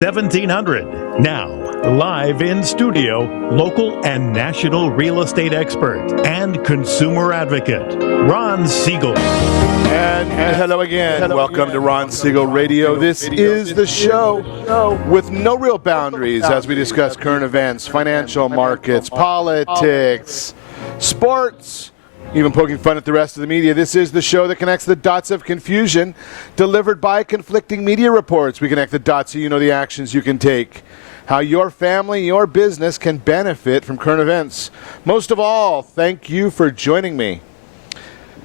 1700. Now, live in studio, local and national real estate expert and consumer advocate, Ron Siegel. And hello again. Welcome to Ron Siegel Radio. This is the show with no real boundaries as we discuss current events, financial markets, politics, sports, even poking fun at the rest of the media. This is the show that connects the dots of confusion delivered by conflicting media reports. We connect the dots so you know the actions you can take, how your family, your business can benefit from current events. Most of all, thank you for joining me.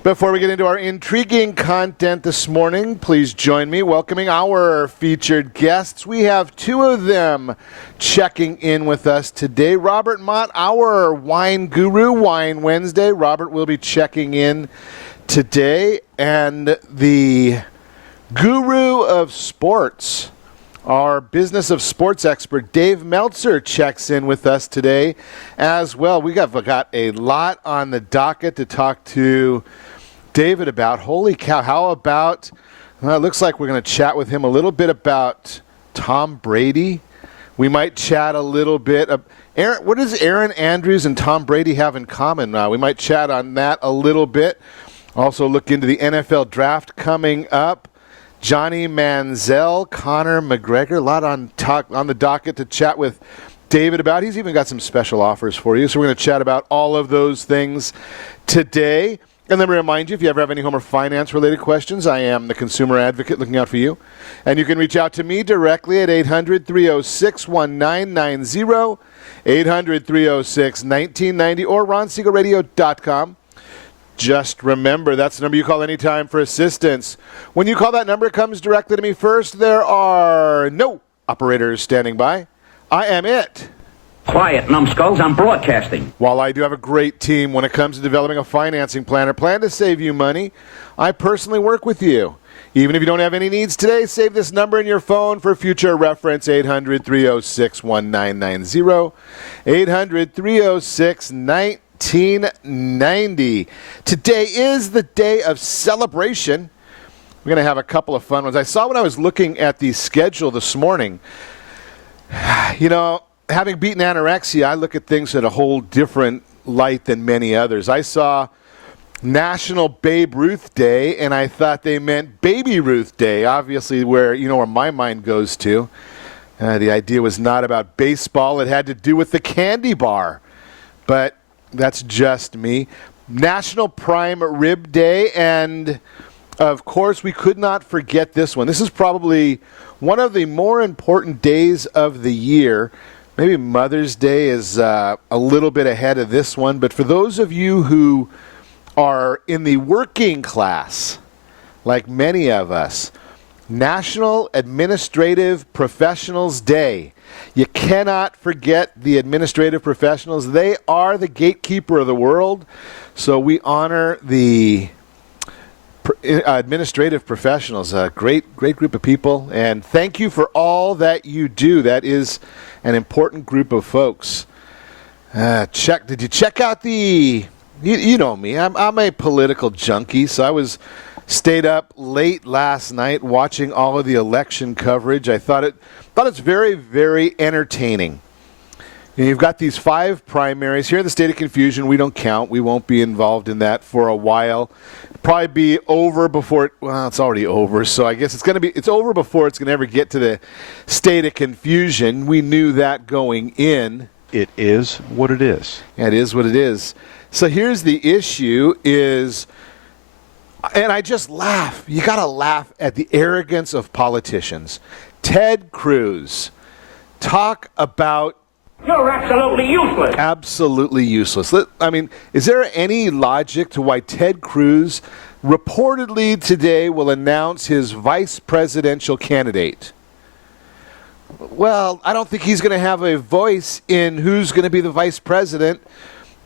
Before we get into our intriguing content this morning, please join me welcoming our featured guests. We have two of them checking in with us today. Robert Mott, our wine guru, Wine Wednesday. Robert will be checking in today. And the guru of sports, our business of sports expert, Dave Meltzer, checks in with us today as well. We got a lot on the docket to talk to David about. Holy cow, how about, it looks like we're going to chat with him a little bit about Tom Brady. We might chat a little bit. Erin, what does Erin Andrews and Tom Brady have in common? We might chat on that a little bit. Also look into the NFL draft coming up. Johnny Manziel, Conor McGregor, a lot on the docket to chat with David about. He's even got some special offers for you. So we're going to chat about all of those things today. And let me remind you, if you ever have any home or finance-related questions, I am the consumer advocate looking out for you. And you can reach out to me directly at 800-306-1990, 800-306-1990, or ronsiegelradio.com. Just remember, that's the number you call anytime for assistance. When you call that number, it comes directly to me first. There are no operators standing by. I am it. Quiet, numbskulls, I'm broadcasting. While I do have a great team when it comes to developing a financing plan or plan to save you money, I personally work with you. Even if you don't have any needs today, save this number in your phone for future reference, 800-306-1990, 800-306-1990. Today is the day of celebration. We're going to have a couple of fun ones. I saw when I was looking at the schedule this morning, having beaten anorexia, I look at things at a whole different light than many others. I saw National Babe Ruth Day, and I thought they meant Baby Ruth Day, obviously where my mind goes to. The idea was not about baseball. It had to do with the candy bar. But that's just me. National Prime Rib Day, and of course we could not forget this one. This is probably one of the more important days of the year. Maybe Mother's Day is a little bit ahead of this one, but for those of you who are in the working class, like many of us, National Administrative Professionals Day. You cannot forget the administrative professionals. They are the gatekeeper of the world, so we honor the administrative professionals, a great group of people, and thank you for all that you do. That is an important group of folks. Did you check out the? You know me. I'm a political junkie, so I stayed up late last night watching all of the election coverage. I thought it's very, very entertaining. You've got these 5 primaries here in the state of confusion. We don't count. We won't be involved in that for a while. Probably be over before it's already over. So I guess it's over before it's going to ever get to the state of confusion. We knew that going in. It is what it is. It is what it is. So here's the issue is, and I just laugh. You got to laugh at the arrogance of politicians. Ted Cruz, talk about. You're absolutely useless. Absolutely useless. I mean, is there any logic to why Ted Cruz reportedly today will announce his vice presidential candidate? Well, I don't think he's going to have a voice in who's going to be the vice president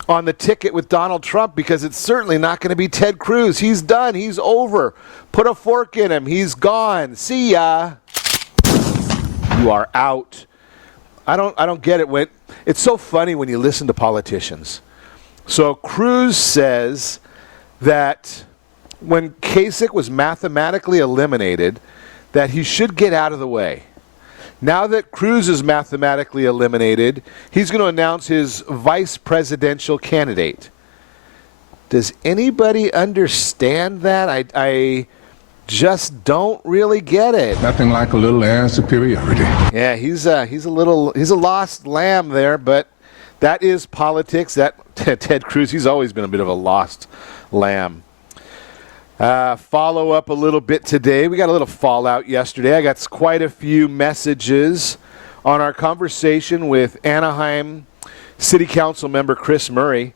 on the ticket with Donald Trump, because it's certainly not going to be Ted Cruz. He's done. He's over. Put a fork in him. He's gone. See ya. You are out. I don't get it. It's so funny when you listen to politicians. So Cruz says that when Kasich was mathematically eliminated, that he should get out of the way. Now that Cruz is mathematically eliminated, he's going to announce his vice presidential candidate. Does anybody understand that? I just don't really get it. Nothing like a little air superiority. Yeah, he's a lost lamb there, but that is politics. That Ted Cruz, he's always been a bit of a lost lamb. Follow up a little bit today. We got a little fallout yesterday. I got quite a few messages on our conversation with Anaheim City Council member Chris Murray.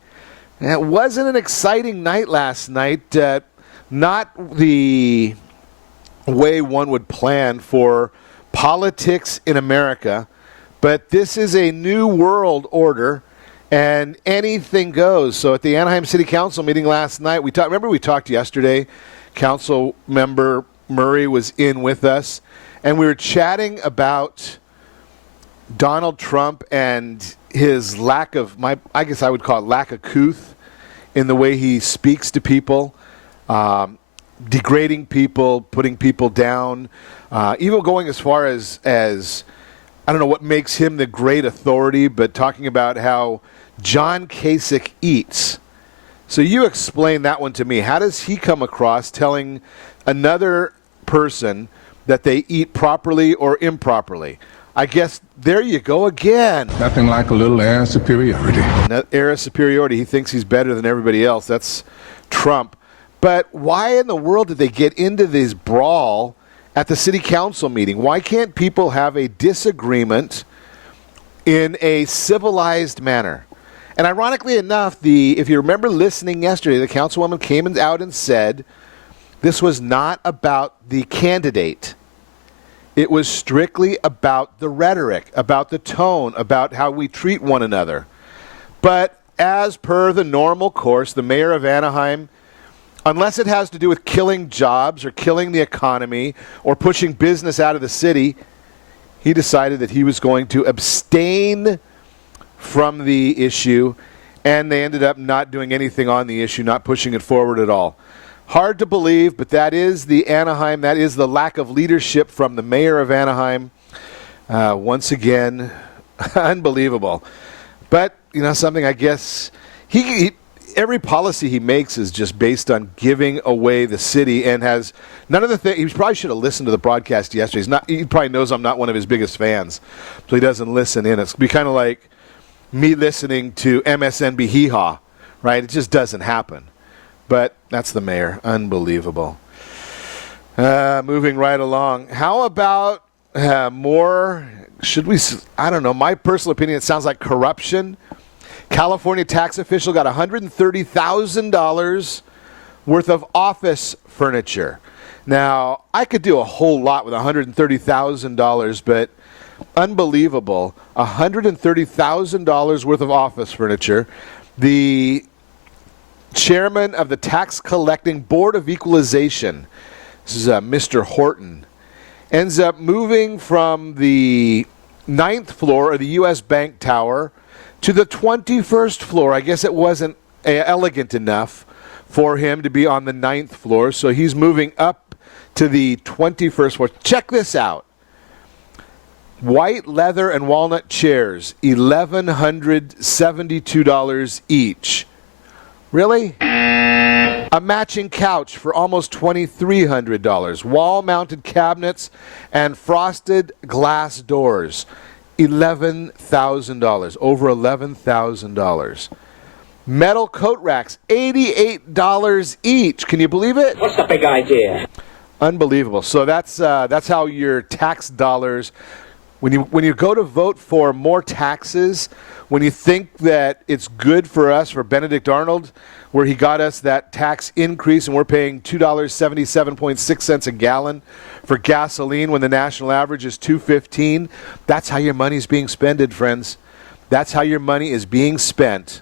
And it wasn't an exciting night last night. Not the way one would plan for politics in America, but this is a new world order, and anything goes. So at the Anaheim City Council meeting last night, we talked yesterday. Council member Murray was in with us, and we were chatting about Donald Trump and his lack of, I guess I would call it lack of couth in the way he speaks to people. Degrading people, putting people down, even going as far as I don't know what makes him the great authority, but talking about how John Kasich eats. So you explain that one to me. How does he come across telling another person that they eat properly or improperly? I guess there you go again. Nothing like a little air superiority. Air of superiority. He thinks he's better than everybody else. That's Trump. But why in the world did they get into this brawl at the city council meeting? Why can't people have a disagreement in a civilized manner? And ironically enough, if you remember listening yesterday, the councilwoman came out and said this was not about the candidate. It was strictly about the rhetoric, about the tone, about how we treat one another. But as per the normal course, the mayor of Anaheim, unless it has to do with killing jobs or killing the economy or pushing business out of the city, he decided that he was going to abstain from the issue, and they ended up not doing anything on the issue, not pushing it forward at all. Hard to believe, but that is the Anaheim, that is the lack of leadership from the mayor of Anaheim. Once again, unbelievable. But, something I guess every policy he makes is just based on giving away the city, and has none of the things. He probably should have listened to the broadcast yesterday. He probably knows I'm not one of his biggest fans, so he doesn't listen in. It's be kind of like me listening to MSNB Hee Haw, right? It just doesn't happen. But that's the mayor. Unbelievable. Moving right along. How about more? Should we? I don't know. My personal opinion, it sounds like corruption. California tax official got $130,000 worth of office furniture. Now, I could do a whole lot with $130,000, but unbelievable. $130,000 worth of office furniture. The chairman of the Tax Collecting Board of Equalization, this is Mr. Horton, ends up moving from the 9th floor of the U.S. Bank Tower to the 21st floor. I guess it wasn't elegant enough for him to be on the 9th floor, so he's moving up to the 21st floor. Check this out. White leather and walnut chairs, $1,172 each. Really? A matching couch for almost $2,300. Wall-mounted cabinets and frosted glass doors. $11,000, over $11,000. Metal coat racks, $88 each. Can you believe it? What's the big idea? Unbelievable. So that's how your tax dollars, when you go to vote for more taxes, when you think that it's good for us, for Benedict Arnold, where he got us that tax increase and we're paying $2.77.6 a gallon for gasoline when the national average is $2.15. That's how your money is being spent, friends. That's how your money is being spent.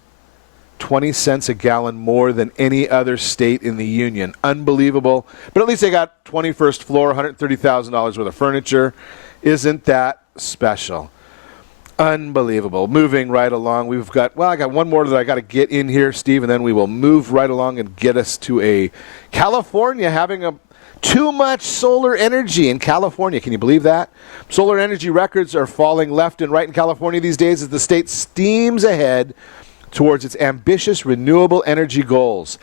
20 cents a gallon more than any other state in the union. Unbelievable. But at least they got 21st floor, $130,000 worth of furniture. Isn't that special? Unbelievable. Moving right along. I got one more that I got to get in here, Steve, and then we will move right along and get us to a California having a Too much solar energy in California. Can you believe that? Solar energy records are falling left and right in California these days as the state steams ahead towards its ambitious renewable energy goals.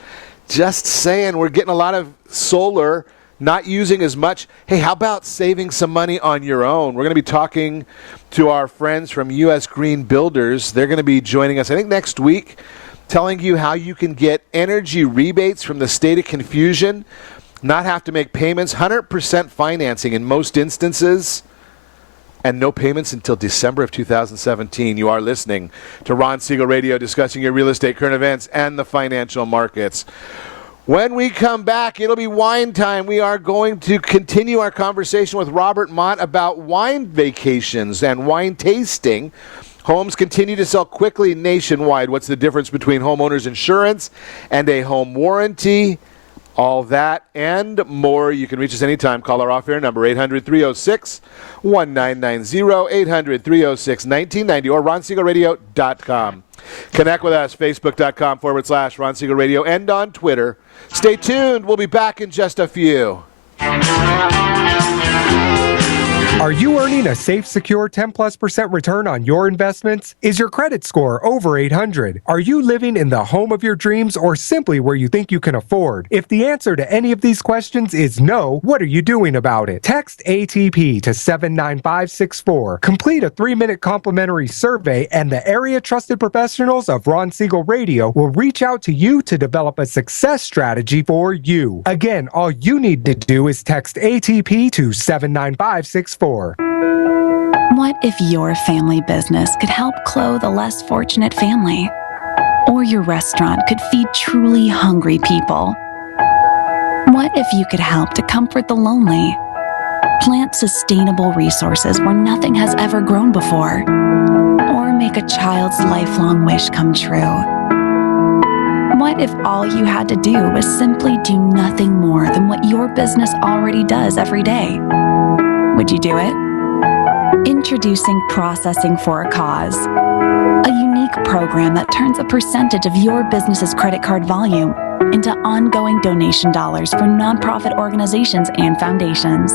Just saying, we're getting a lot of solar, not using as much. Hey, how about saving some money on your own? We're going to be talking to our friends from U.S. Green Builders. They're going to be joining us, I think, next week, telling you how you can get energy rebates from the state of confusion, not have to make payments, 100% financing in most instances, and no payments until December of 2017. You are listening to Ron Siegel Radio, discussing your real estate, current events, and the financial markets. When we come back, it'll be wine time. We are going to continue our conversation with Robert Mott about wine vacations and wine tasting. Homes continue to sell quickly nationwide. What's the difference between homeowners insurance and a home warranty? All that and more. You can reach us anytime. Call our off-air number, 800-306-1990, 800-306-1990, or ronsiegelradio.com. Connect with us, facebook.com/Ron Siegel Radio, and on Twitter. Stay tuned. We'll be back in just a few. Are you earning a safe, secure 10+% return on your investments? Is your credit score over 800? Are you living in the home of your dreams or simply where you think you can afford? If the answer to any of these questions is no, what are you doing about it? Text ATP to 79564. Complete a 3-minute complimentary survey and the area trusted professionals of Ron Siegel Radio will reach out to you to develop a success strategy for you. Again, all you need to do is text ATP to 79564. What if your family business could help clothe a less fortunate family? Or your restaurant could feed truly hungry people? What if you could help to comfort the lonely? Plant sustainable resources where nothing has ever grown before? Or make a child's lifelong wish come true? What if all you had to do was simply do nothing more than what your business already does every day? Would you do it? Introducing Processing for a Cause, a unique program that turns a percentage of your business's credit card volume into ongoing donation dollars for nonprofit organizations and foundations.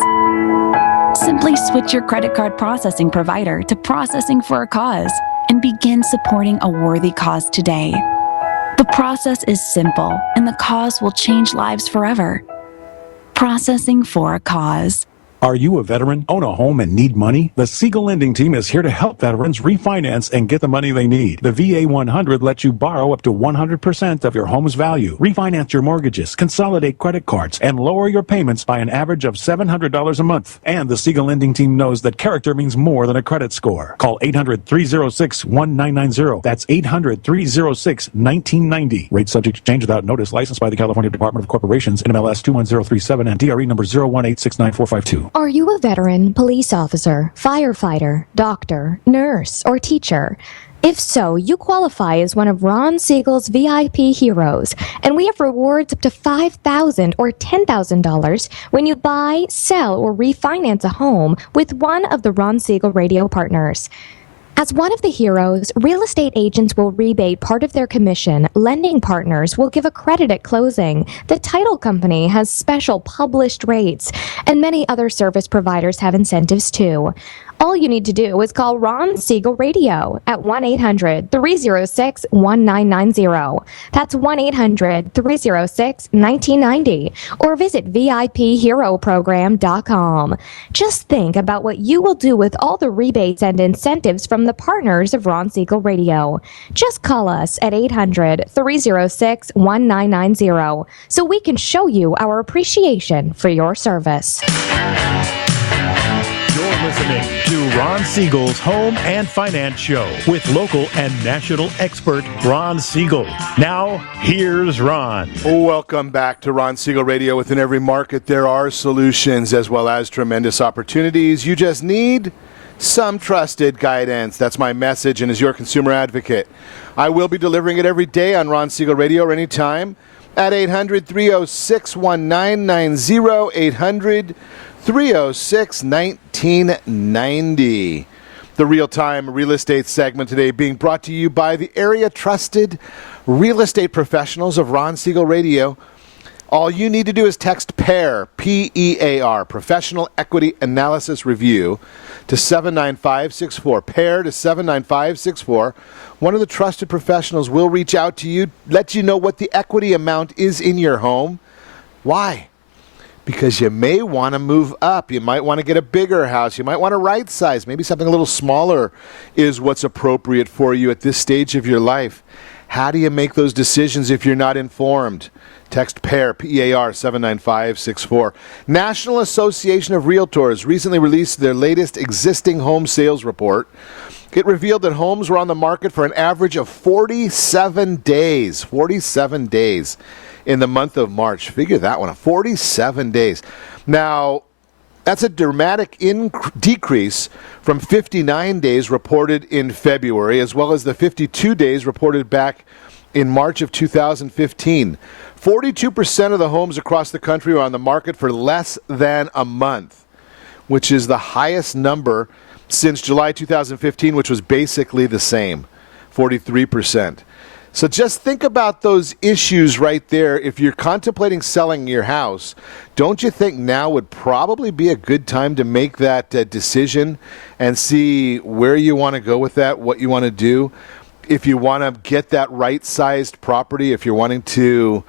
Simply switch your credit card processing provider to Processing for a Cause and begin supporting a worthy cause today. The process is simple, and the cause will change lives forever. Processing for a Cause. Are you a veteran, own a home, and need money? The Siegel Lending Team is here to help veterans refinance and get the money they need. The VA 100 lets you borrow up to 100% of your home's value, refinance your mortgages, consolidate credit cards, and lower your payments by an average of $700 a month. And the Siegel Lending Team knows that character means more than a credit score. Call 800-306-1990. That's 800-306-1990. Rate subject to change without notice. Licensed by the California Department of Corporations, NMLS 21037, and DRE number 018694452. Are you a veteran, police officer, firefighter, doctor, nurse, or teacher? If so, you qualify as one of Ron Siegel's VIP heroes, and we have rewards up to $5,000 or $10,000 when you buy, sell, or refinance a home with one of the Ron Siegel Radio partners. As one of the heroes, real estate agents will rebate part of their commission, lending partners will give a credit at closing, the title company has special published rates, and many other service providers have incentives too. All you need to do is call Ron Siegel Radio at 1-800-306-1990. That's 1-800-306-1990. Or visit VIPHeroProgram.com. Just think about what you will do with all the rebates and incentives from the partners of Ron Siegel Radio. Just call us at 800-306-1990 so we can show you our appreciation for your service. You're listening to Ron Siegel's Home and Finance Show with local and national expert Ron Siegel. Now, here's Ron. Welcome back to Ron Siegel Radio. Within every market, there are solutions as well as tremendous opportunities. You just need some trusted guidance. That's my message, and as your consumer advocate, I will be delivering it every day on Ron Siegel Radio or anytime at 800-306-1990, 800-306-1990. The real-time real estate segment today being brought to you by the area trusted real estate professionals of Ron Siegel Radio. All you need to do is text PAIR, P-E-A-R, Professional Equity Analysis Review, to 79564. PAIR to 79564. One of the trusted professionals will reach out to you, let you know what the equity amount is in your home. Why? Because you may want to move up. You might want to get a bigger house. You might want to right size. Maybe something a little smaller is what's appropriate for you at this stage of your life. How do you make those decisions if you're not informed? Text PAIR, P-E-A-R, 79564. National Association of Realtors recently released their latest existing home sales report. It revealed that homes were on the market for an average of 47 days. 47 days in the month of March. Figure that one out. 47 days. Now, that's a dramatic decrease from 59 days reported in February, as well as the 52 days reported back in March of 2015. 42% of the homes across the country are on the market for less than a month, which is the highest number since July 2015, which was basically the same, 43%. So just think about those issues right there. If you're contemplating selling your house, don't you think now would probably be a good time to make that decision and see where you want to go with that, what you want to do? If you want to get that right-sized property, if you're wanting to,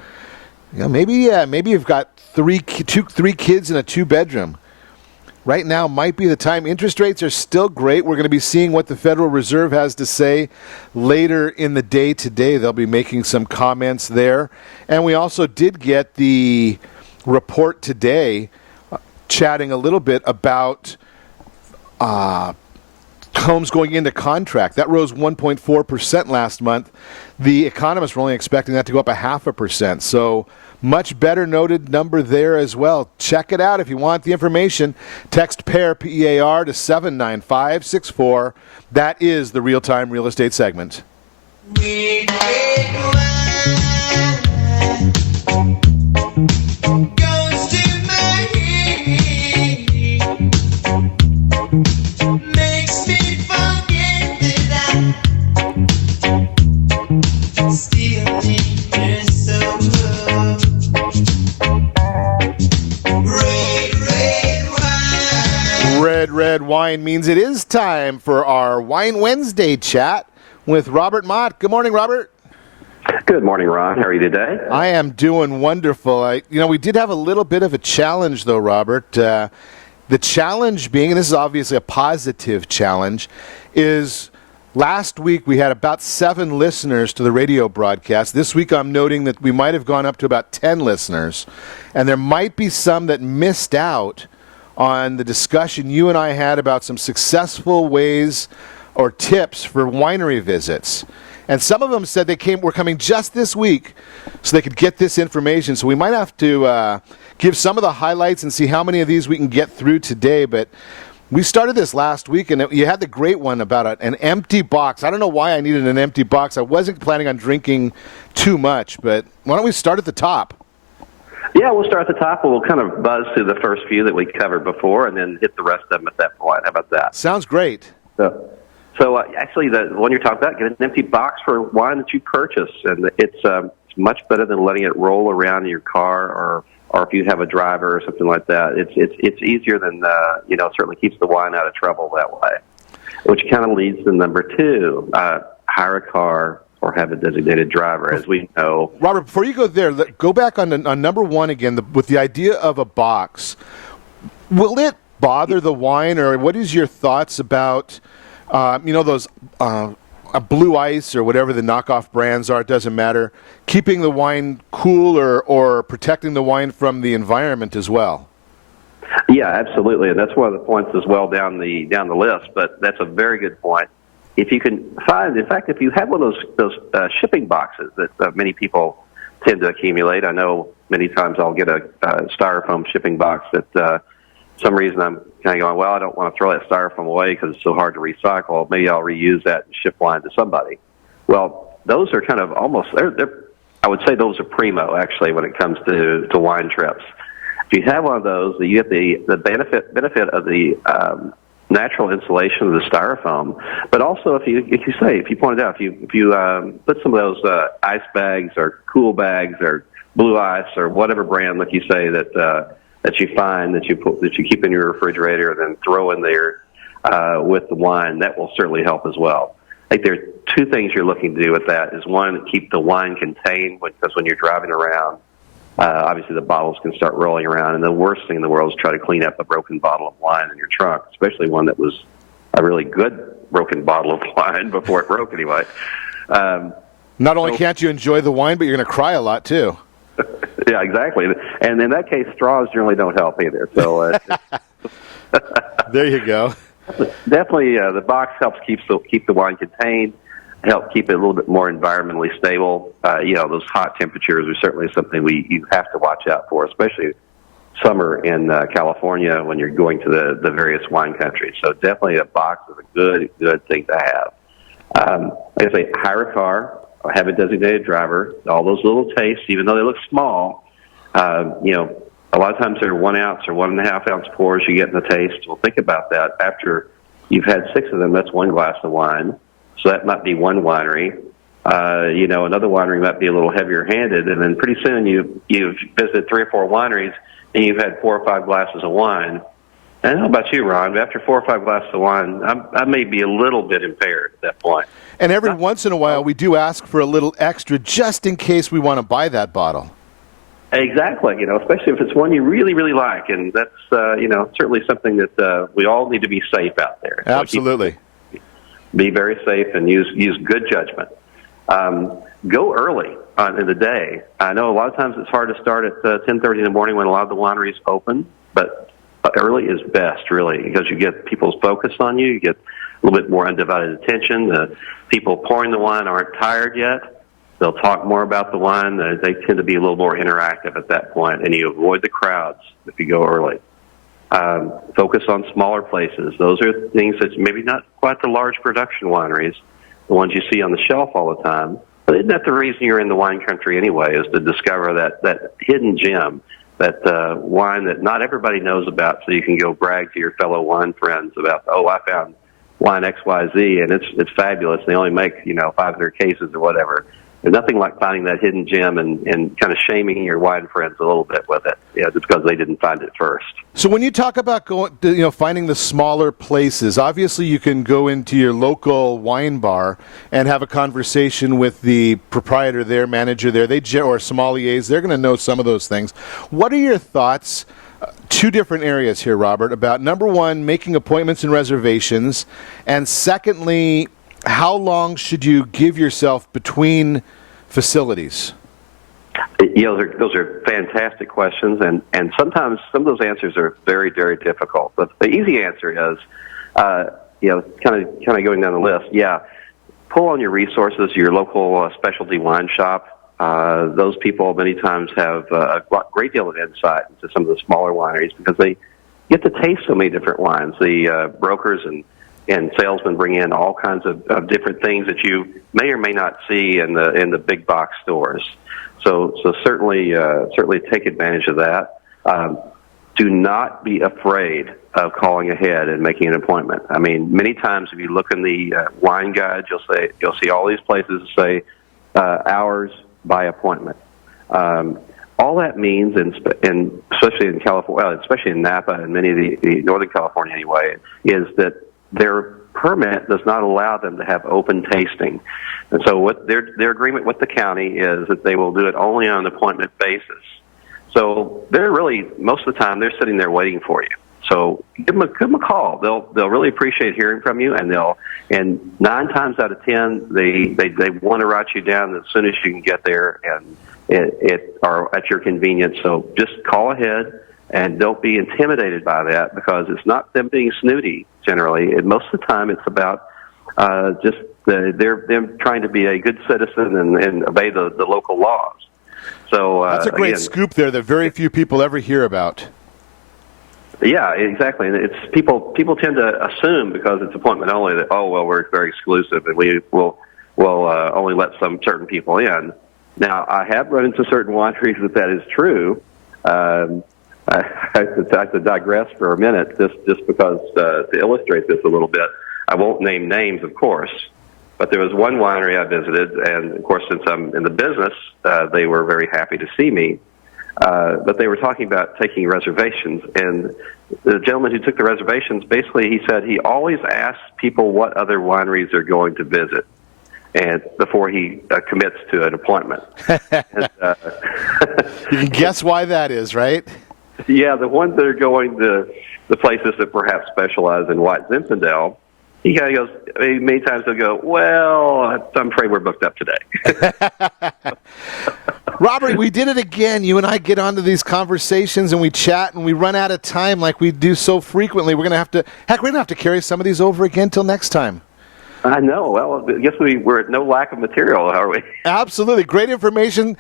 maybe you've got three kids in a 2-bedroom. Right now might be the time. Interest rates are still great. We're going to be seeing what the Federal Reserve has to say later in the day today. They'll be making some comments there. And we also did get the report today chatting a little bit about homes going into contract. That rose 1.4% last month. The economists were only expecting that to go up 0.5%. So much better noted number there as well. Check it out if you want the information. Text PAIR, P-E-A-R, to 79564. That is the Real-Time Real Estate segment. Red wine means it is time for our Wine Wednesday chat with Robert Mott. Good morning, Robert. Good morning, Ron. How are you today? I am doing wonderful. We did have a little bit of a challenge, though, Robert. The challenge being, and this is obviously a positive challenge, is last week we had about 7 listeners to the radio broadcast. This week I'm noting that we might have gone up to about 10 listeners, and there might be some that missed out on the discussion you and I had about some successful ways or tips for winery visits. And some of them said were coming just this week so they could get this information. So we might have to give some of the highlights and see how many of these we can get through today. But we started this last week, and you had the great one about an empty box. I don't know why I needed an empty box. I wasn't planning on drinking too much, but why don't we start at the top? Yeah, we'll start at the top. We'll kind of buzz through the first few that we covered before and then hit the rest of them at that point. How about that? Sounds great. So actually, the one you're talking about, get an empty box for wine that you purchase. And it's much better than letting it roll around in your car or if you have a driver or something like that. It's easier than, certainly keeps the wine out of trouble that way, which kind of leads to number 2, hire a car or have a designated driver, as we know. Robert, before you go there, go back on number 1 again, with the idea of a box. Will it bother the wine, or what is your thoughts about, those Blue Ice or whatever the knockoff brands are, it doesn't matter, keeping the wine cool or protecting the wine from the environment as well? Yeah, absolutely, and that's one of the points as well down the list, but that's a very good point. If you can find, in fact, if you have one of those shipping boxes that many people tend to accumulate, I know many times I'll get a styrofoam shipping box that some reason I'm kind of going, well, I don't want to throw that styrofoam away because it's so hard to recycle. Maybe I'll reuse that and ship wine to somebody. Well, those are kind of almost, I would say those are primo, actually, when it comes to wine trips. If you have one of those, you get the benefit of the natural insulation of the styrofoam, but also if you pointed out, if you put some of those ice bags or cool bags or Blue Ice or whatever brand, like you say, that you find that you keep in your refrigerator and then throw in there with the wine. That will certainly help as well. I think there are two things you're looking to do with that. Is one, keep the wine contained, because when you're driving around, obviously the bottles can start rolling around, and the worst thing in the world is try to clean up a broken bottle of wine in your trunk, especially one that was a really good broken bottle of wine before it broke anyway. Not only can't you enjoy the wine, but you're going to cry a lot too. Yeah, exactly. And in that case, straws generally don't help either. So there you go. Definitely, the box helps keep the wine contained, help keep it a little bit more environmentally stable. Those hot temperatures are certainly something you have to watch out for, especially summer in California when you're going to the various wine countries. So definitely a box is a good thing to have. Like I say, hire a car, or have a designated driver. All those little tastes, even though they look small, a lot of times they're 1 ounce or 1.5 ounce pours you get in the taste. Well, think about that. After you've had 6 of them, that's 1 glass of wine. So that might be one winery. Another winery might be a little heavier handed, and then pretty soon you've visited 3 or 4 wineries and you've had 4 or 5 glasses of wine. And I don't know about you, Ron, but after 4 or 5 glasses of wine, I may be a little bit impaired at that point. And every once in a while, we do ask for a little extra just in case we want to buy that bottle. Exactly, especially if it's one you really, really like, and that's certainly something that we all need to be safe out there. So absolutely, be very safe and use good judgment. Go early in the day. I know a lot of times it's hard to start at 10:30 in the morning when a lot of the wineries open, but early is best, really, because you get people's focus on you. You get a little bit more undivided attention. The people pouring the wine aren't tired yet. They'll talk more about the wine. They tend to be a little more interactive at that point, and you avoid the crowds if you go early. Focus on smaller places. Those are things that maybe not quite the large production wineries, the ones you see on the shelf all the time. But isn't that the reason you're in the wine country anyway, is to discover that hidden gem, that wine that not everybody knows about, so you can go brag to your fellow wine friends about, I found wine XYZ, and it's fabulous. They only make 500 cases or whatever. There's nothing like finding that hidden gem and kind of shaming your wine friends a little bit with it, just because they didn't find it first. So when you talk about finding the smaller places, obviously you can go into your local wine bar and have a conversation with the proprietor there, manager there, or sommeliers. They're going to know some of those things. What are your thoughts? 2 different areas here, Robert, about number 1, making appointments and reservations, and secondly, how long should you give yourself between facilities? Those are fantastic questions, and sometimes some of those answers are very, very difficult. But the easy answer is, kind of going down the list. Yeah, pull on your resources, your local specialty wine shop. Those people many times have a great deal of insight into some of the smaller wineries because they get to taste so many different wines. The brokers and salesmen bring in all kinds of different things that you may or may not see in the big box stores. So certainly take advantage of that. Do not be afraid of calling ahead and making an appointment. I mean, many times if you look in the wine guide, you'll see all these places say hours by appointment. All that means, especially in California, especially in Napa and many of the Northern California anyway, is that their permit does not allow them to have open tasting. And so what their agreement with the county is that they will do it only on an appointment basis. So they're really, most of the time, they're sitting there waiting for you. So give them a call. They'll really appreciate hearing from you, and 9 times out of 10 they want to write you down as soon as you can get there and or at your convenience. So just call ahead and don't be intimidated by that, because it's not them being snooty generally. And most of the time it's about they're them trying to be a good citizen and obey the local laws. So that's a great scoop there that very few people ever hear about. Yeah, exactly. And it's people tend to assume because it's appointment only that, we're very exclusive and we'll only let some certain people in. Now, I have run into certain wineries that is true. I have to digress for a minute just because to illustrate this a little bit. I won't name names, of course, But there was one winery I visited, and of course, since I'm in the business, they were very happy to see me. But they were talking about taking reservations, and the gentleman who took the reservations, basically, he said he always asks people what other wineries they're going to visit, and before he commits to an appointment. And, you can guess why that is, right? Yeah, the ones that are going to the places that perhaps specialize in White Zinfandel, he kind of goes, many times he'll go, well, I'm afraid we're booked up today. Robert, we did it again. You and I get onto these conversations and we chat and we run out of time like we do so frequently. We're going to have to carry some of these over again till next time. I know. Well, I guess we're at no lack of material, are we? Absolutely. Great information.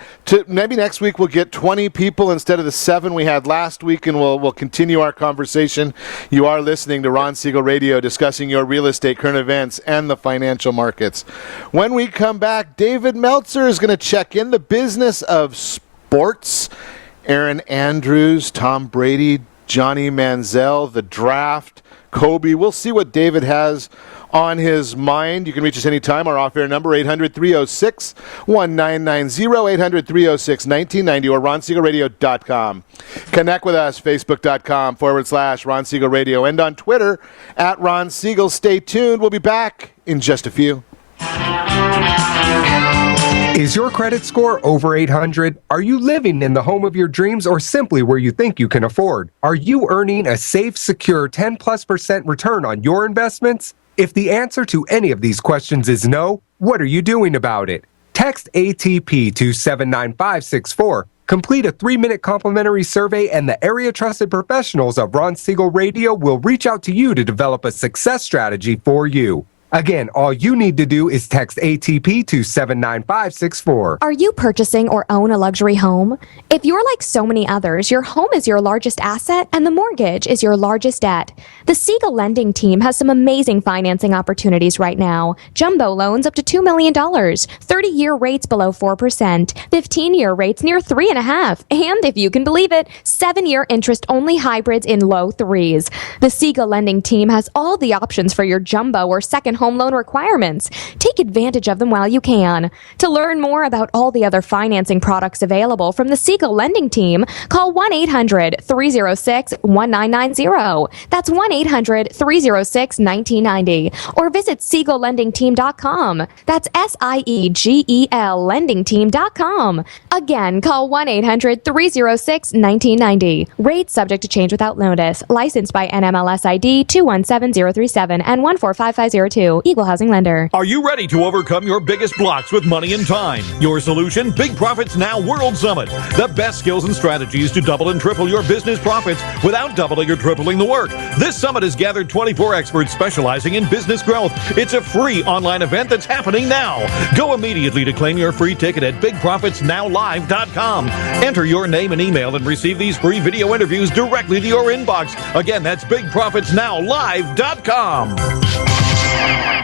Maybe next week we'll get 20 people instead of the 7 we had last week, and we'll continue our conversation. You are listening to Ron Siegel Radio, discussing your real estate, current events, and the financial markets. When we come back, David Meltzer is going to check in the business of sports. Erin Andrews, Tom Brady, Johnny Manziel, the draft, Kobe. We'll see what David has on his mind. You can reach us anytime. Our off-air number, 800-306-1990, 800-306-1990, or ronsiegelradio.com. Connect with us, facebook.com/Ron Siegel Radio, and on Twitter, @Ron Siegel. Stay tuned. We'll be back in just a few. Is your credit score over 800? Are you living in the home of your dreams or simply where you think you can afford? Are you earning a safe, secure 10+% return on your investments? If the answer to any of these questions is no, what are you doing about it? Text ATP to 79564. Complete a 3-minute complimentary survey, and the area trusted professionals of Ron Siegel Radio will reach out to you to develop a success strategy for you. Again, all you need to do is text ATP to 79564. Are you purchasing or own a luxury home? If you're like so many others, your home is your largest asset and the mortgage is your largest debt. The Siegel lending team has some amazing financing opportunities right now. Jumbo loans up to $2 million, 30-year rates below 4%, 15-year rates near 3.5%, and if you can believe it, 7-year interest-only hybrids in low 3s. The Siegel lending team has all the options for your jumbo or second home loan requirements. Take advantage of them while you can. To learn more about all the other financing products available from the Siegel lending team, call 1-800-306-1990. That's 1-800-306-1990. Or visit SiegelLendingTeam.com. That's SIEGEL LendingTeam.com. Again, call 1-800-306-1990. Rates subject to change without notice. Licensed by NMLS ID 217037 and 145502. Equal housing lender. Are you ready to overcome your biggest blocks with money and time? Your solution, Big Profits Now World Summit. The best skills and strategies to double and triple your business profits without doubling or tripling the work. This summit has gathered 24 experts specializing in business growth. It's a free online event that's happening now. Go immediately to claim your free ticket at bigprofitsnowlive.com. Enter your name and email and receive these free video interviews directly to your inbox. Again, that's bigprofitsnowlive.com.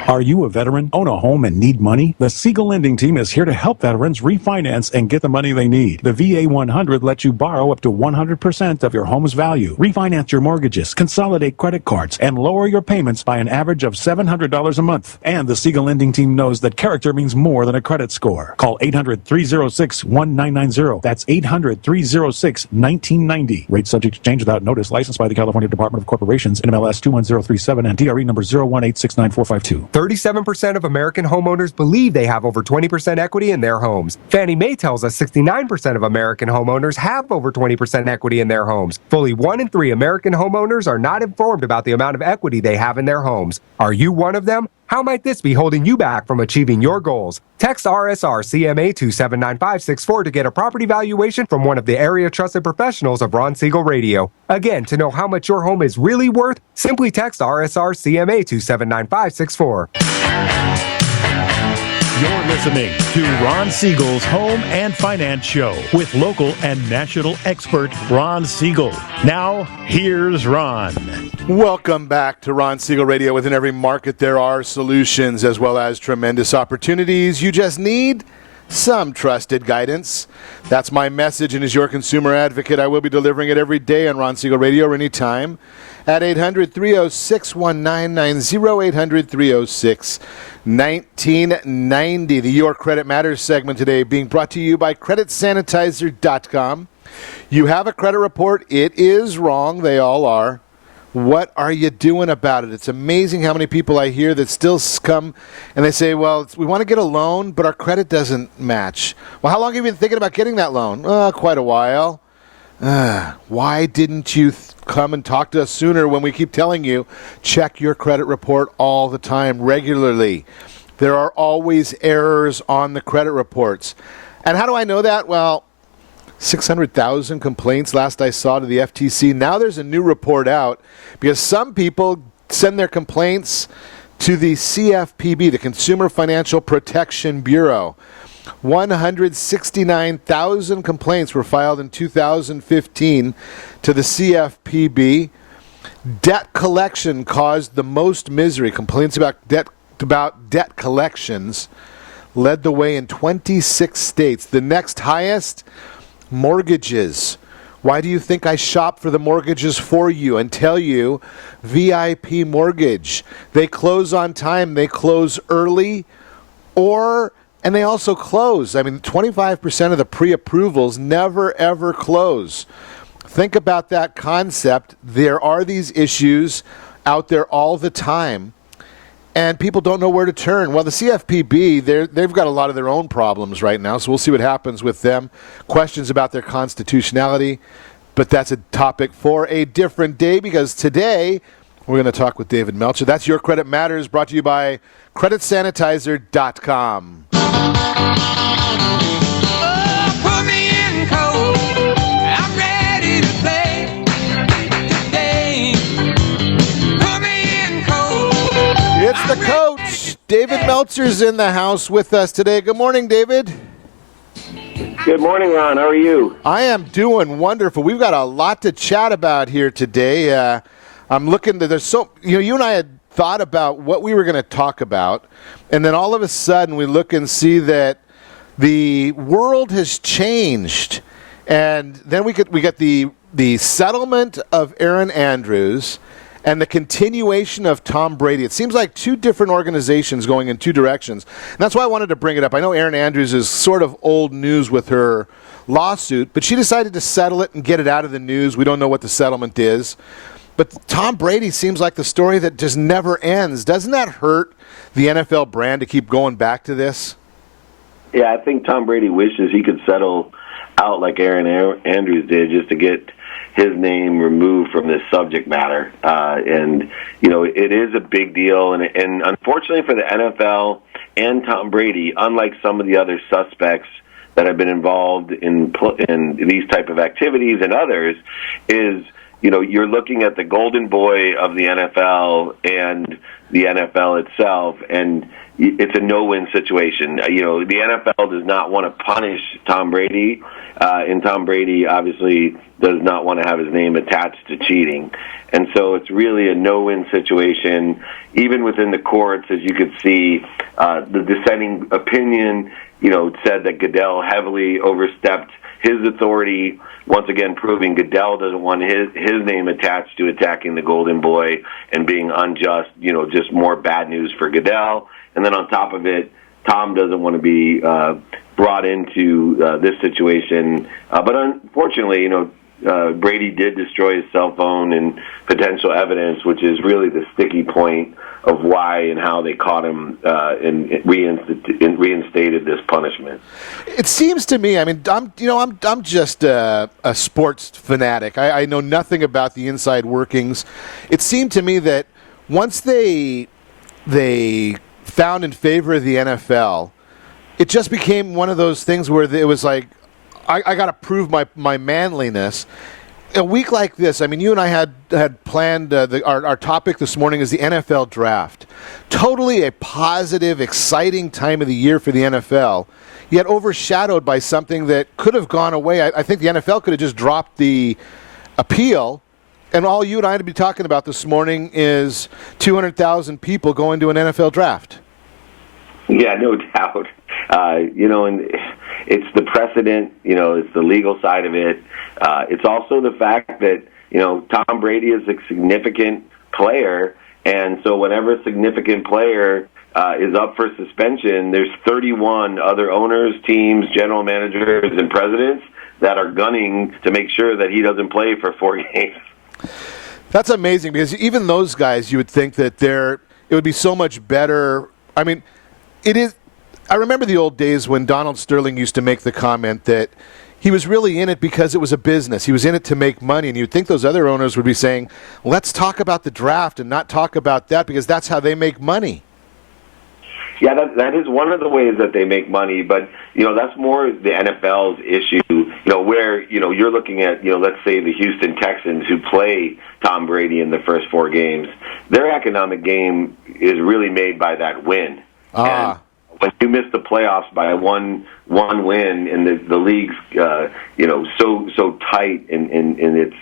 Are you a veteran, own a home, and need money? The Siegel lending team is here to help veterans refinance and get the money they need. The VA 100 lets you borrow up to 100% of your home's value, refinance your mortgages, consolidate credit cards, and lower your payments by an average of $700 a month. And the Siegel lending team knows that character means more than a credit score. Call 800-306-1990. That's 800-306-1990. Rates subject to change without notice. Licensed by the California Department of Corporations, NMLS 21037, and DRE number 0186945. 37% of American homeowners believe they have over 20% equity in their homes. Fannie Mae tells us 69% of American homeowners have over 20% equity in their homes. Fully 1 in 3 American homeowners are not informed about the amount of equity they have in their homes. Are you one of them? How might this be holding you back from achieving your goals? Text RSR CMA to 79564 to get a property valuation from one of the area trusted professionals of Ron Siegel Radio. Again, to know how much your home is really worth, simply text RSR CMA to 79564. You're listening to Ron Siegel's Home and Finance Show with local and national expert Ron Siegel. Now, here's Ron. Welcome back to Ron Siegel Radio. Within every market, there are solutions as well as tremendous opportunities. You just need some trusted guidance. That's my message, and as your consumer advocate, I will be delivering it every day on Ron Siegel Radio or anytime at 800-306-1990, 800-306-1990. The Your Credit Matters segment today being brought to you by CreditSanitizer.com. You have a credit report. It is wrong. They all are. What are you doing about it? It's amazing how many people I hear that still come and they say, well, we want to get a loan, but our credit doesn't match. Well, how long have you been thinking about getting that loan? Quite a while. Why didn't you come and talk to us sooner when we keep telling you, check your credit report all the time, regularly? There are always errors on the credit reports. And how do I know that? Well, 600,000 complaints last I saw to the FTC. Now there's a new report out because some people send their complaints to the CFPB, the Consumer Financial Protection Bureau. 169,000 complaints were filed in 2015 to the CFPB. Debt collection caused the most misery. Complaints about debt collections led the way in 26 states. The next highest, mortgages. Why do you think I shop for the mortgages for you and tell you VIP mortgage? They close on time, they close early, and they also close. I mean, 25% of the pre-approvals never, ever close. Think about that concept. There are these issues out there all the time, and people don't know where to turn. Well, the CFPB, they've got a lot of their own problems right now, so we'll see what happens with them. Questions about their constitutionality, but that's a topic for a different day because today we're going to talk with David Meltzer. That's Your Credit Matters, brought to you by CreditSanitizer.com. It's the coach. David Meltzer's in the house with us today. Good morning, David. Good morning, Ron. How are you? I am doing wonderful. We've got a lot to chat about here today. I'm looking to, you and I had thought about what we were going to talk about, and then all of a sudden we look and see that the world has changed. And then we get the settlement of Erin Andrews and the continuation of Tom Brady. It seems like two different organizations going in two directions. And that's why I wanted to bring it up. I know Erin Andrews is sort of old news with her lawsuit, but she decided to settle it and get it out of the news. We don't know what the settlement is. But Tom Brady seems like the story that just never ends. Doesn't that hurt the NFL brand to keep going back to this? Yeah, I think Tom Brady wishes he could settle out like Erin Andrews did just to get his name removed from this subject matter. And, you know, it is a big deal. And unfortunately for the NFL and Tom Brady, unlike some of the other suspects that have been involved in these type of activities and others, is, you know, you're looking at the golden boy of the NFL and the NFL itself, and it's a no-win situation. You know, the NFL does not want to punish Tom Brady, and Tom Brady obviously does not want to have his name attached to cheating. And so it's really a no-win situation. Even within the courts, as you could see, the dissenting opinion, you know, said that Goodell heavily overstepped his authority, once again proving Goodell doesn't want his name attached to attacking the golden boy and being unjust, you know, just more bad news for Goodell. And then on top of it, Tom doesn't want to be brought into this situation. But unfortunately, you know, Brady did destroy his cell phone and potential evidence, which is really the sticky point of why and how they caught him and reinstated this punishment. It seems to me, I mean, I'm just a sports fanatic. I know nothing about the inside workings. It seemed to me that once they found in favor of the NFL, it just became one of those things where it was like, I got to prove my manliness. A week like this, I mean, you and I had planned our topic this morning is the NFL draft. Totally a positive, exciting time of the year for the NFL, yet overshadowed by something that could have gone away. I think the NFL could have just dropped the appeal, and all you and I would be talking about this morning is 200,000 people going to an NFL draft. Yeah, no doubt. And it's the precedent, it's the legal side of it. It's also the fact that, Tom Brady is a significant player, and so whenever a significant player is up for suspension, there's 31 other owners, teams, general managers, and presidents that are gunning to make sure that he doesn't play for 4 games. That's amazing, because even those guys, you would think that it would be so much better. I mean, it is. I remember the old days when Donald Sterling used to make the comment that he was really in it because it was a business. He was in it to make money, and you'd think those other owners would be saying, let's talk about the draft and not talk about that, because that's how they make money. Yeah, that is one of the ways that they make money, but, that's more the NFL's issue, where, you're looking at, let's say the Houston Texans who play Tom Brady in the first 4 games. Their economic game is really made by that win. And when you miss the playoffs by one win, and the league's, so tight in its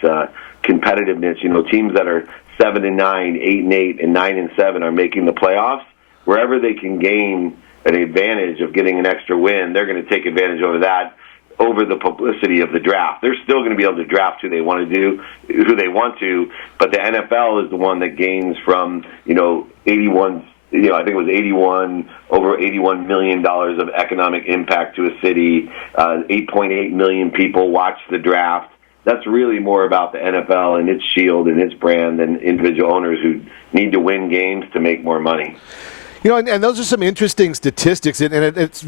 competitiveness, teams that are 7-9, 8-8, and 9-7 are making the playoffs. Wherever they can gain an advantage of getting an extra win, they're going to take advantage over that, over the publicity of the draft. They're still going to be able to draft who they want to, but the NFL is the one that gains from, 81, I think it was over $81 million of economic impact to a city. 8.8 million people watch the draft. That's really more about the NFL and its shield and its brand than individual owners who need to win games to make more money. And those are some interesting statistics, and it's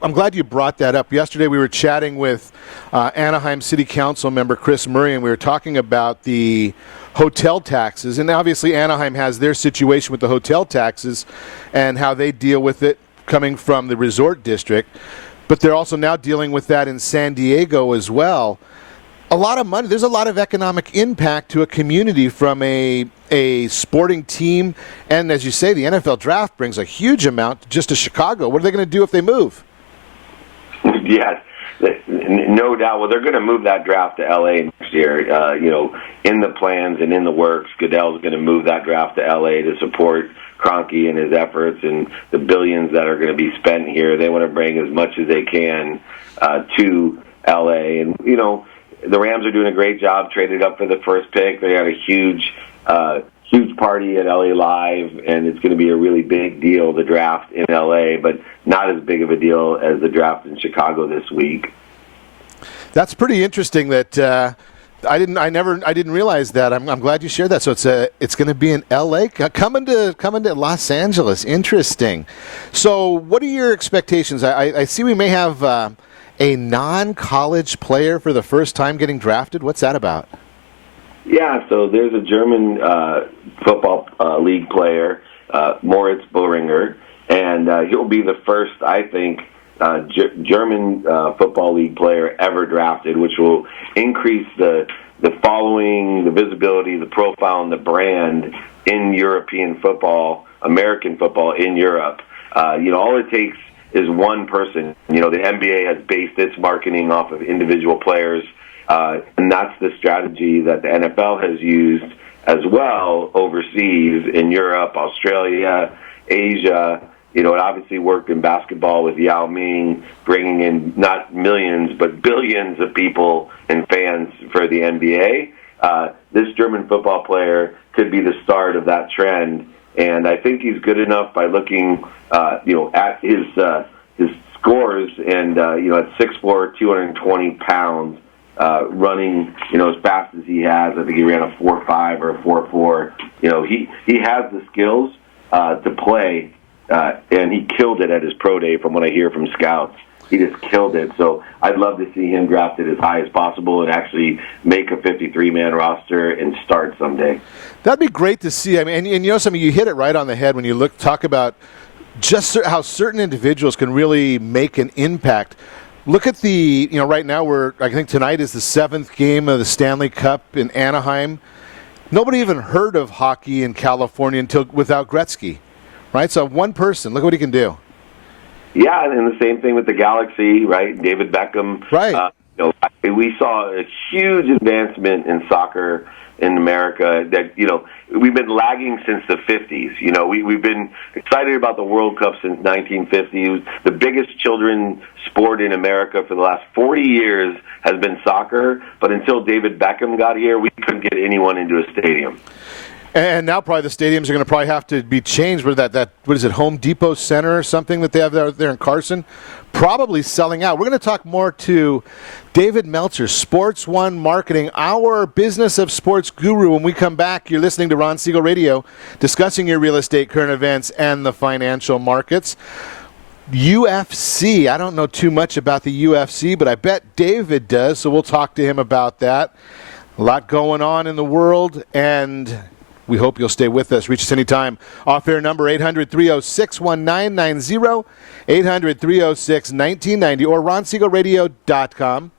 I'm glad you brought that up. Yesterday we were chatting with Anaheim City Council member Chris Murray, and we were talking about the hotel taxes. And obviously Anaheim has their situation with the hotel taxes and how they deal with it coming from the resort district. But they're also now dealing with that in San Diego as well. A lot of money. There's a lot of economic impact to a community from a sporting team. And as you say, the NFL draft brings a huge amount just to Chicago. What are they going to do if they move? Yes, no doubt. Well, they're going to move that draft to L.A. next year. In the plans and in the works, Goodell's going to move that draft to L.A. to support Kroenke and his efforts and the billions that are going to be spent here. They want to bring as much as they can to L.A. And, the Rams are doing a great job, traded up for the first pick. They had a huge party at LA Live, and it's going to be a really big deal, the draft in LA, but not as big of a deal as the draft in Chicago this week. That's pretty interesting. That I didn't realize that. I'm glad you shared that. So it's going to be in LA, coming to Los Angeles. Interesting. So what are your expectations? I see we may have a non-college player for the first time getting drafted. What's that about? Yeah, so there's a German football league player, Moritz Boehringer, and he'll be the first, I think, German football league player ever drafted, which will increase the following, the visibility, the profile, and the brand in European football, American football in Europe. All it takes is one person. The NBA has based its marketing off of individual players, and that's the strategy that the NFL has used as well overseas in Europe, Australia, Asia. It obviously worked in basketball with Yao Ming, bringing in not millions but billions of people and fans for the NBA. This German football player could be the start of that trend, and I think he's good enough by looking at his scores, and at 6'4", 220 pounds, running as fast as he has. I think he ran a 4.5 or a 4.4. He has the skills to play, and he killed it at his pro day. From what I hear from scouts, he just killed it. So I'd love to see him drafted as high as possible and actually make a 53-man roster and start someday. That'd be great to see. I mean, and you hit it right on the head when you talk about just how certain individuals can really make an impact. Look at right now I think tonight is the 7th game of the Stanley Cup in Anaheim. Nobody even heard of hockey in California without Gretzky, right? So one person, look what he can do. Yeah, and the same thing with the Galaxy, right? David Beckham. Right. We saw a huge advancement in soccer in America that, we've been lagging since the 50s. We've been excited about the World Cup since 1950. It was the biggest children's sport in America for the last 40 years has been soccer. But until David Beckham got here, we couldn't get anyone into a stadium. And now probably the stadiums are going to probably have to be changed. What is it, Home Depot Center or something that they have there in Carson? Probably selling out. We're going to talk more to David Meltzer, Sports One Marketing, our business of sports guru. When we come back, you're listening to Ron Siegel Radio, discussing your real estate, current events, and the financial markets. UFC. I don't know too much about the UFC, but I bet David does, so we'll talk to him about that. A lot going on in the world, and we hope you'll stay with us. Reach us anytime. Off-air number 800-306-1990, 800-306-1990, or ronsiegelradio.com.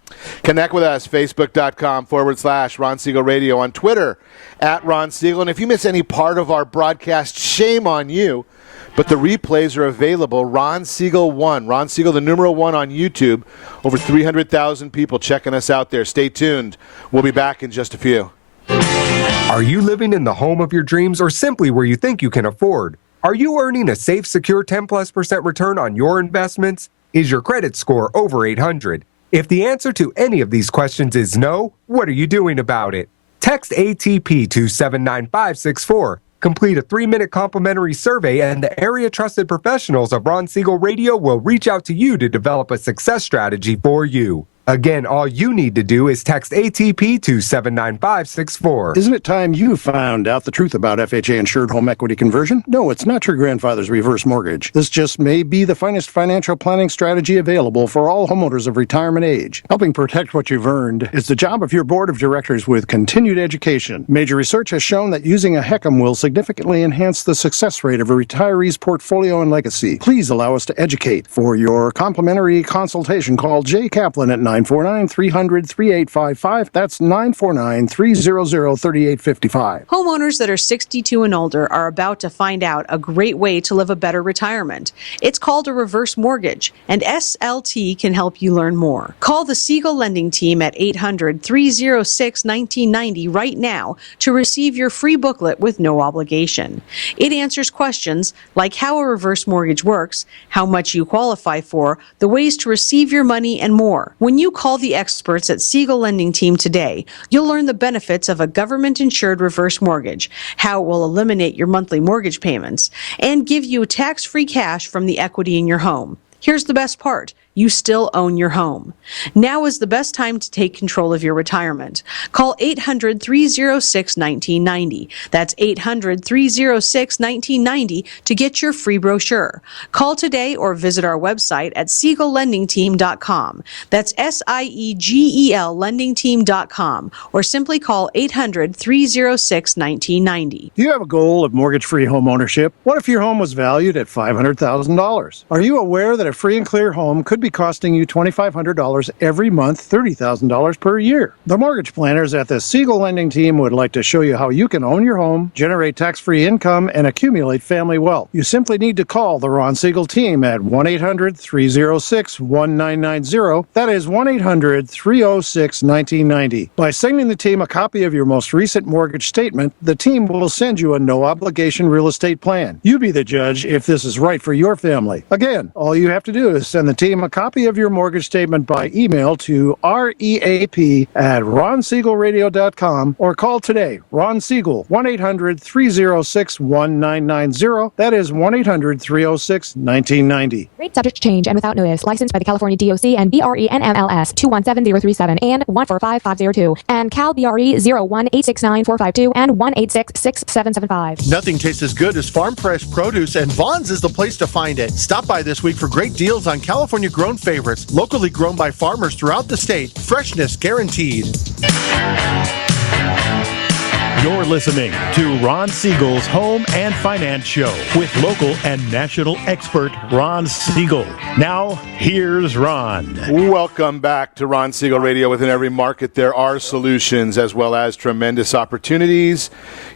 Connect with us, facebook.com/Ron Siegel Radio, on Twitter @Ron Siegel. And if you miss any part of our broadcast, shame on you. But the replays are available. Ron Siegel 1. Ron Siegel, the numeral 1 on YouTube. Over 300,000 people checking us out there. Stay tuned. We'll be back in just a few. Are you living in the home of your dreams or simply where you think you can afford? Are you earning a safe, secure 10+% return on your investments? Is your credit score over 800? If the answer to any of these questions is no, what are you doing about it? Text ATP to 79564. Complete a 3-minute complimentary survey, and the area-trusted professionals of Ron Siegel Radio will reach out to you to develop a success strategy for you. Again, all you need to do is text ATP to 79564. Isn't it time you found out the truth about FHA-insured home equity conversion? No, it's not your grandfather's reverse mortgage. This just may be the finest financial planning strategy available for all homeowners of retirement age. Helping protect what you've earned is the job of your board of directors with continued education. Major research has shown that using a HECM will significantly enhance the success rate of a retiree's portfolio and legacy. Please allow us to educate. For your complimentary consultation, call Jay Kaplan at 949-300-3855. That's 949-300-3855. Homeowners that are 62 and older are about to find out a great way to live a better retirement. It's called a reverse mortgage, and SLT can help you learn more. Call the Siegel Lending Team at 800-306-1990 right now to receive your free booklet with no obligation. It answers questions like how a reverse mortgage works, how much you qualify for, the ways to receive your money, and more. When you call the experts at Siegel Lending Team today, you'll learn the benefits of a government-insured reverse mortgage, how it will eliminate your monthly mortgage payments, and give you tax-free cash from the equity in your home. Here's the best part. You still own your home. Now is the best time to take control of your retirement. Call 800-306-1990. That's 800-306-1990 to get your free brochure. Call today or visit our website at SiegelLendingTeam.com. That's SIEGEL lendingteam.com, or simply call 800-306-1990. Do you have a goal of mortgage-free home ownership? What if your home was valued at $500,000? Are you aware that a free and clear home could be costing you $2,500 every month, $30,000 per year? The mortgage planners at the Siegel Lending Team would like to show you how you can own your home, generate tax-free income, and accumulate family wealth. You simply need to call the Ron Siegel Team at 1-800-306-1990. That is 1-800-306-1990. By sending the team a copy of your most recent mortgage statement, the team will send you a no-obligation real estate plan. You be the judge if this is right for your family. Again, all you have to do is send the team a copy of your mortgage statement by email to reap@ronsiegelradio.com or call today. Ron Siegel, 1-800-306-1990. That is 1-800-306-1990. Rate subject to change and without notice. Licensed by the California DOC and BRE NMLS 217037 and 145502 and Cal BRE 01869452 and 1866775. Nothing tastes as good as farm fresh produce, and Vaughn's is the place to find it. Stop by this week for great deals on California-grown favorites, locally grown by farmers throughout the state. Freshness guaranteed. You're listening to Ron Siegel's Home and Finance Show with local and national expert Ron Siegel. Now, here's Ron. Welcome back to Ron Siegel Radio. Within every market, there are solutions as well as tremendous opportunities.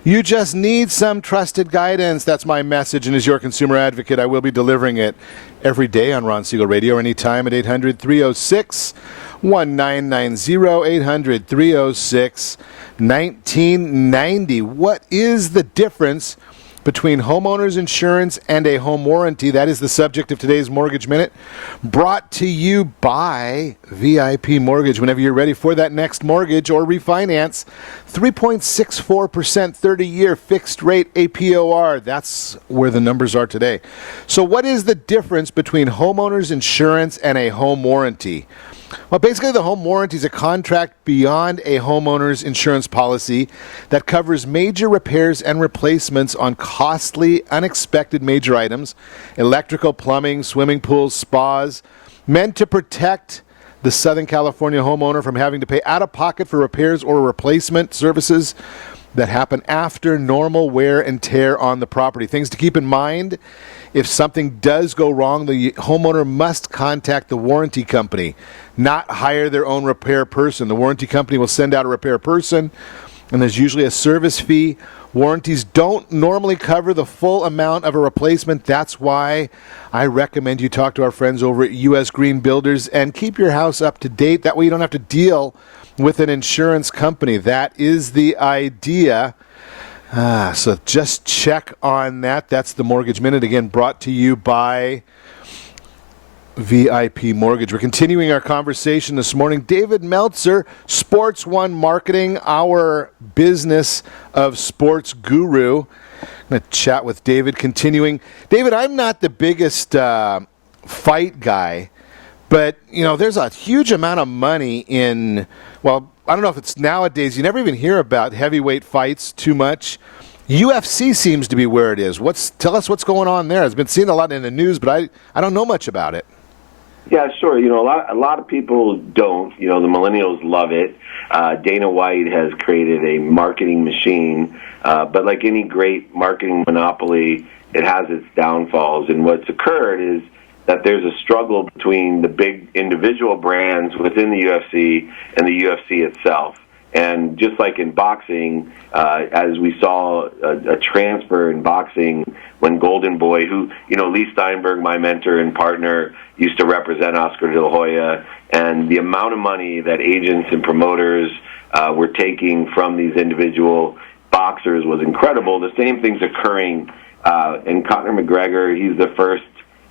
You just need some trusted guidance. That's my message, and as your consumer advocate, I will be delivering it every day on Ron Siegel Radio, anytime at 800-306 1-990-800-306-1990. What is the difference between homeowners insurance and a home warranty? That is the subject of today's Mortgage Minute, brought to you by VIP Mortgage. Whenever you're ready for that next mortgage or refinance, 3.64% 30-year fixed rate APOR. That's where the numbers are today. So what is the difference between homeowners insurance and a home warranty? Well, basically, the home warranty is a contract beyond a homeowner's insurance policy that covers major repairs and replacements on costly, unexpected major items, electrical, plumbing, swimming pools, spas, meant to protect the Southern California homeowner from having to pay out of pocket for repairs or replacement services that happen after normal wear and tear on the property. Things to keep in mind: if something does go wrong, the homeowner must contact the warranty company, not hire their own repair person. The warranty company will send out a repair person, and there's usually a service fee. Warranties don't normally cover the full amount of a replacement. That's why I recommend you talk to our friends over at U.S. Green Builders and keep your house up to date. That way you don't have to deal with an insurance company. That is the idea. So just check on that. That's the Mortgage Minute, again, brought to you by VIP Mortgage. We're continuing our conversation this morning. David Meltzer, Sports One Marketing, our business of sports guru. I'm going to chat with David, continuing. David, I'm not the biggest fight guy, but, you know, there's a huge amount of money in, well, I don't know if it's nowadays. You never even hear about heavyweight fights too much. UFC seems to be where it is. Tell us what's going on there. I've been seeing a lot in the news, but I don't know much about it. Yeah, sure. You know, a lot of people don't. You know, the millennials love it. Dana White has created a marketing machine, but like any great marketing monopoly, it has its downfalls. And what's occurred is that there's a struggle between the big individual brands within the UFC and the UFC itself. And just like in boxing, as we saw a transfer in boxing when Golden Boy, who, you know, Lee Steinberg, my mentor and partner, used to represent Oscar De La Hoya, and the amount of money that agents and promoters were taking from these individual boxers was incredible. The same thing's occurring in Conor McGregor. He's the first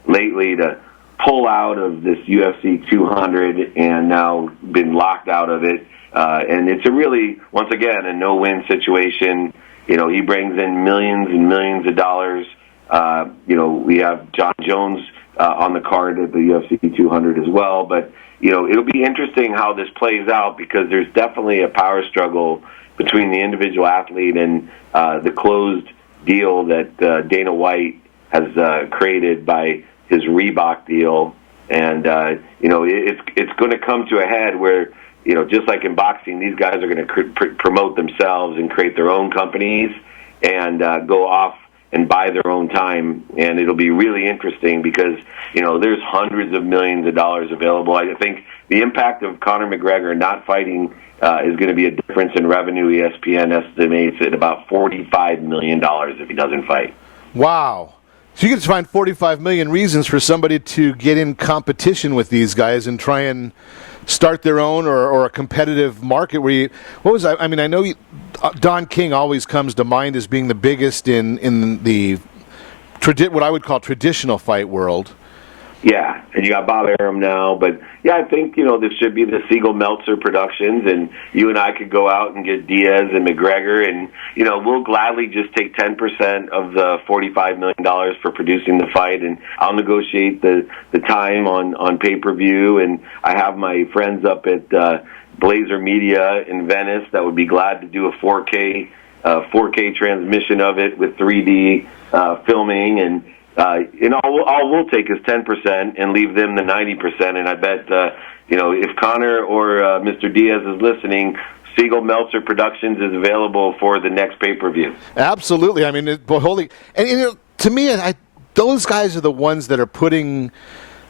lately to pull out of this UFC 200 and now been locked out of it. And it's a really, once again, a no-win situation. You know, he brings in millions and millions of dollars. You know, we have John Jones on the card at the UFC 200 as well. But, you know, it'll be interesting how this plays out because there's definitely a power struggle between the individual athlete and the closed deal that Dana White has created by his Reebok deal. And, you know, it's going to come to a head where, you know, just like in boxing, these guys are going to promote themselves and create their own companies and go off and buy their own time. And it'll be really interesting because, you know, there's hundreds of millions of dollars available. I think the impact of Conor McGregor not fighting is going to be a difference in revenue. ESPN estimates at about $45 million if he doesn't fight. Wow. So you can find 45 million reasons for somebody to get in competition with these guys and try and start their own or a competitive market where you, I know Don King always comes to mind as being the biggest in the what I would call traditional fight world. Yeah, and you got Bob Arum now, but yeah, I think, you know, this should be the Siegel Meltzer Productions, and you and I could go out and get Diaz and McGregor, and, you know, we'll gladly just take 10% of the $45 million for producing the fight, and I'll negotiate the time on pay-per-view, and I have my friends up at Blazer Media in Venice that would be glad to do a 4K transmission of it with 3D filming, and all we'll take is 10% and leave them the 90%. And I bet, you know, if Conor or Mr. Diaz is listening, Siegel Meltzer Productions is available for the next pay-per-view. Absolutely. I mean, and you know, to me, those guys are the ones that are putting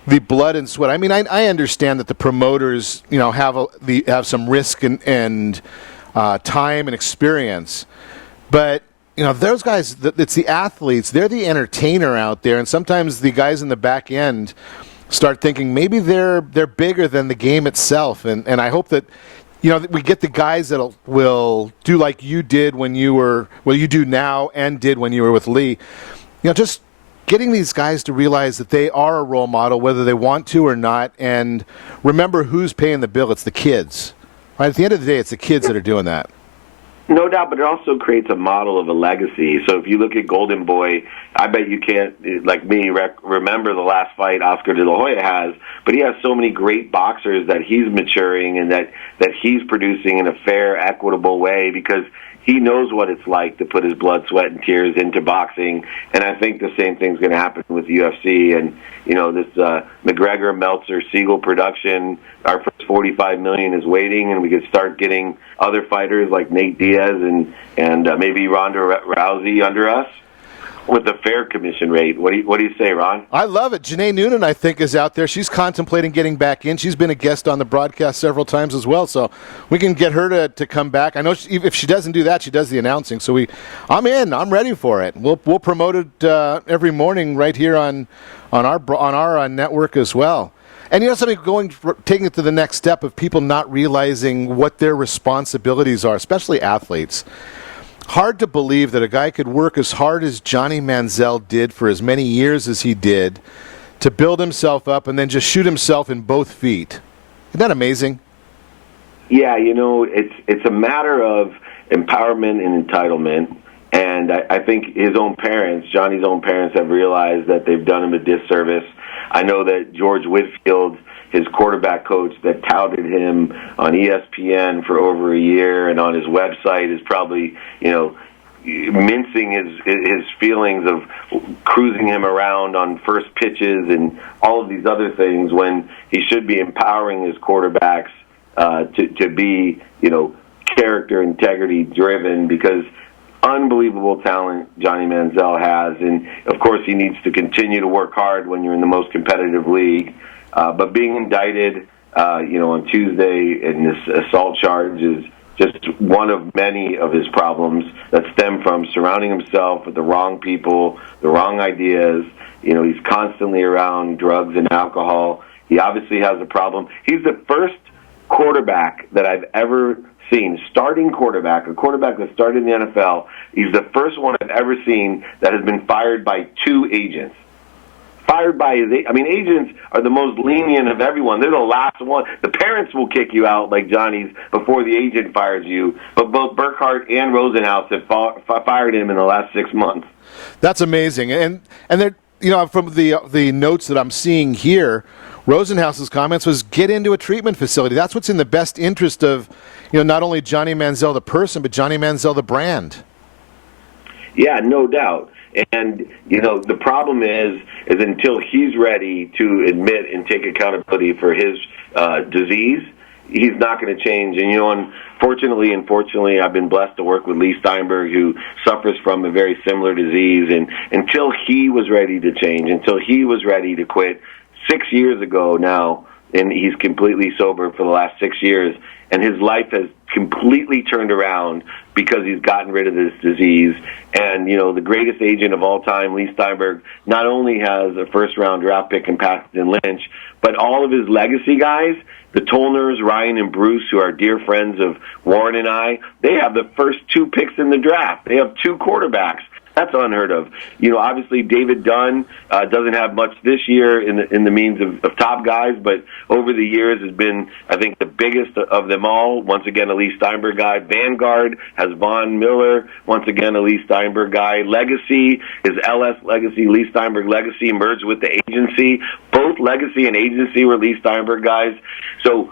the blood and sweat. I mean, I understand that the promoters, you know, have some risk and time and experience, but you know, those guys, it's the athletes, they're the entertainer out there, and sometimes the guys in the back end start thinking maybe they're bigger than the game itself. And I hope that, we get the guys that will do like you did when you do now and did when you were with Lee. Just getting these guys to realize that they are a role model, whether they want to or not, and remember who's paying the bill. It's the kids. Right? At the end of the day, it's the kids that are doing that. No doubt, but it also creates a model of a legacy. So if you look at Golden Boy, I bet you can't, like me, remember the last fight Oscar De La Hoya has, but he has so many great boxers that he's maturing and that he's producing in a fair, equitable way because he knows what it's like to put his blood, sweat, and tears into boxing, and I think the same thing's going to happen with UFC. And this McGregor, Meltzer, Siegel production, our first $45 million is waiting, and we could start getting other fighters like Nate Diaz and maybe Ronda Rousey under us with a fair commission rate. What do you say, Ron? I love it. Janae Noonan, I think, is out there. She's contemplating getting back in. She's been a guest on the broadcast several times as well, so we can get her to come back. I know if she doesn't do that, she does the announcing. So I'm in. I'm ready for it. We'll promote it every morning right here on our network as well. And something taking it to the next step of people not realizing what their responsibilities are, especially athletes. Hard to believe that a guy could work as hard as Johnny Manziel did for as many years as he did to build himself up and then just shoot himself in both feet. Isn't that amazing? Yeah, it's a matter of empowerment and entitlement. And I think his own parents, Johnny's own parents, have realized that they've done him a disservice. I know that George Whitfield, his quarterback coach that touted him on ESPN for over a year and on his website is probably, mincing his feelings of cruising him around on first pitches and all of these other things when he should be empowering his quarterbacks to be, character, integrity driven because unbelievable talent Johnny Manziel has. And, of course, he needs to continue to work hard when you're in the most competitive league. But being indicted, on Tuesday in this assault charge is just one of many of his problems that stem from surrounding himself with the wrong people, the wrong ideas. He's constantly around drugs and alcohol. He obviously has a problem. He's the first quarterback that I've ever seen, starting quarterback, a quarterback that started in the NFL. He's the first one I've ever seen that has been fired by two agents. Fired by agents are the most lenient of everyone. They're the last one. The parents will kick you out like Johnny's before the agent fires you. But both Burkhardt and Rosenhaus have fired him in the last 6 months. That's amazing. And they're, from the notes that I'm seeing here, Rosenhaus's comments was get into a treatment facility. That's what's in the best interest of, not only Johnny Manziel the person, but Johnny Manziel the brand. Yeah, no doubt. And, the problem is until he's ready to admit and take accountability for his disease, he's not going to change. And, unfortunately, I've been blessed to work with Lee Steinberg, who suffers from a very similar disease. And until he was ready to change, until he was ready to quit 6 years ago now, and he's completely sober for the last 6 years, and his life has completely turned around because he's gotten rid of this disease. And, the greatest agent of all time, Lee Steinberg, not only has a first-round draft pick in Paxton Lynch, but all of his legacy guys, the Tolners, Ryan and Bruce, who are dear friends of Warren and I, they have the first 2 picks in the draft. They have 2 quarterbacks. That's unheard of. Obviously David Dunn doesn't have much this year in the means of top guys, but over the years has been, I think, the biggest of them all. Once again, a Lee Steinberg guy. Vanguard has Von Miller. Once again, a Lee Steinberg guy. Legacy is LS Legacy. Lee Steinberg Legacy merged with the agency. Both Legacy and agency were Lee Steinberg guys. So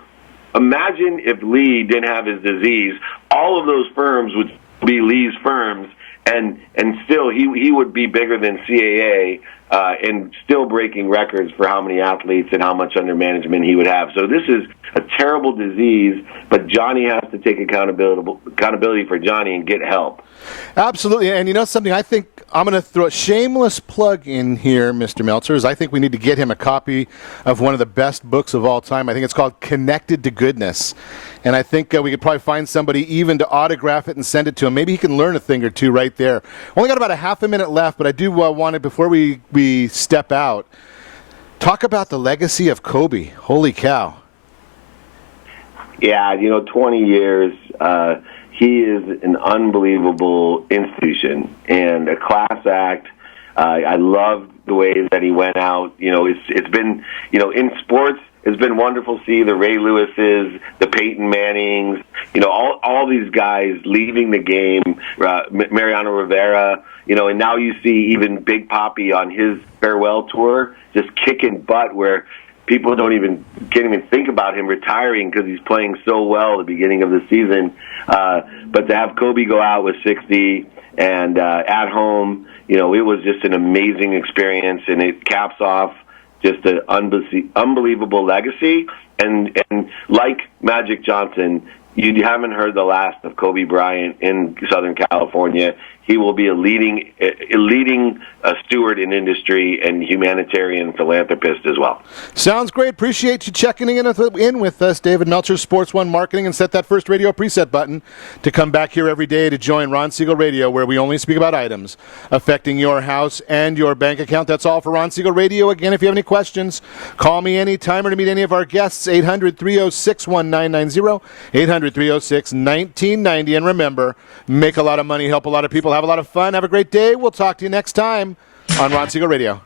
imagine if Lee didn't have his disease. All of those firms would be Lee's firms. And still, he would be bigger than CAA and still breaking records for how many athletes and how much under management he would have. So this is a terrible disease, but Johnny has to take accountability for Johnny and get help. Absolutely. And something, I think I'm going to throw a shameless plug in here, Mr. Meltzer, is I think we need to get him a copy of one of the best books of all time. I think it's called Connected to Goodness. And I think we could probably find somebody even to autograph it and send it to him. Maybe he can learn a thing or two right there. Only got about a half a minute left, but I do want to, before we step out, Talk about the legacy of Kobe. Holy cow. Yeah, 20 years. He is an unbelievable institution and a class act. I love the way that he went out. It's been, in sports, it's been wonderful to see the Ray Lewises, the Peyton Mannings, all these guys leaving the game, Mariano Rivera, and now you see even Big Papi on his farewell tour just kicking butt where people can't even think about him retiring because he's playing so well at the beginning of the season. But to have Kobe go out with 60 and at home, it was just an amazing experience, and it caps off just an unbelievable legacy. And like Magic Johnson, you haven't heard the last of Kobe Bryant in Southern California. He will be a leading steward in industry and humanitarian philanthropist as well. Sounds great. Appreciate you checking in with us, David Meltzer, Sports One Marketing, and set that first radio preset button to come back here every day to join Ron Siegel Radio, where we only speak about items affecting your house and your bank account. That's all for Ron Siegel Radio. Again, if you have any questions, call me anytime or to meet any of our guests, 800-306-1990, 800-306-1990. And remember, make a lot of money, help a lot of people, have a lot of fun. Have a great day. We'll talk to you next time on Ron Siegel Radio.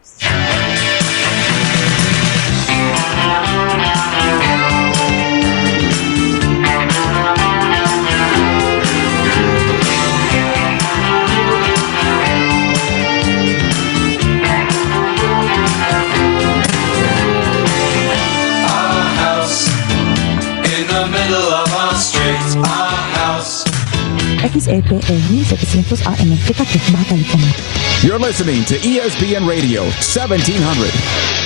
XAPA 1600 AM, kita ke Bata Lipongan. You're listening to ESPN Radio 1700.